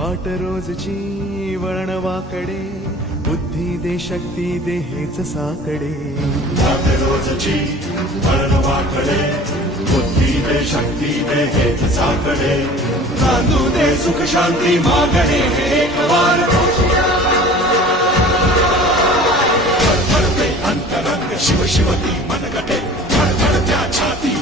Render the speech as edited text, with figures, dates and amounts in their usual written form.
वाट रोजची वळणवाकडे, बुद्धी दे शक्ती दे हेच साकडे. वाट रोजची वळणवाकडे, बुद्धी दे शक्ती दे हेच साकडे. नांदू दे सुख शांती मागणे एक वार. धडधडते अंतरंग शिव शिवती मनगटे, धडधडत्या छाती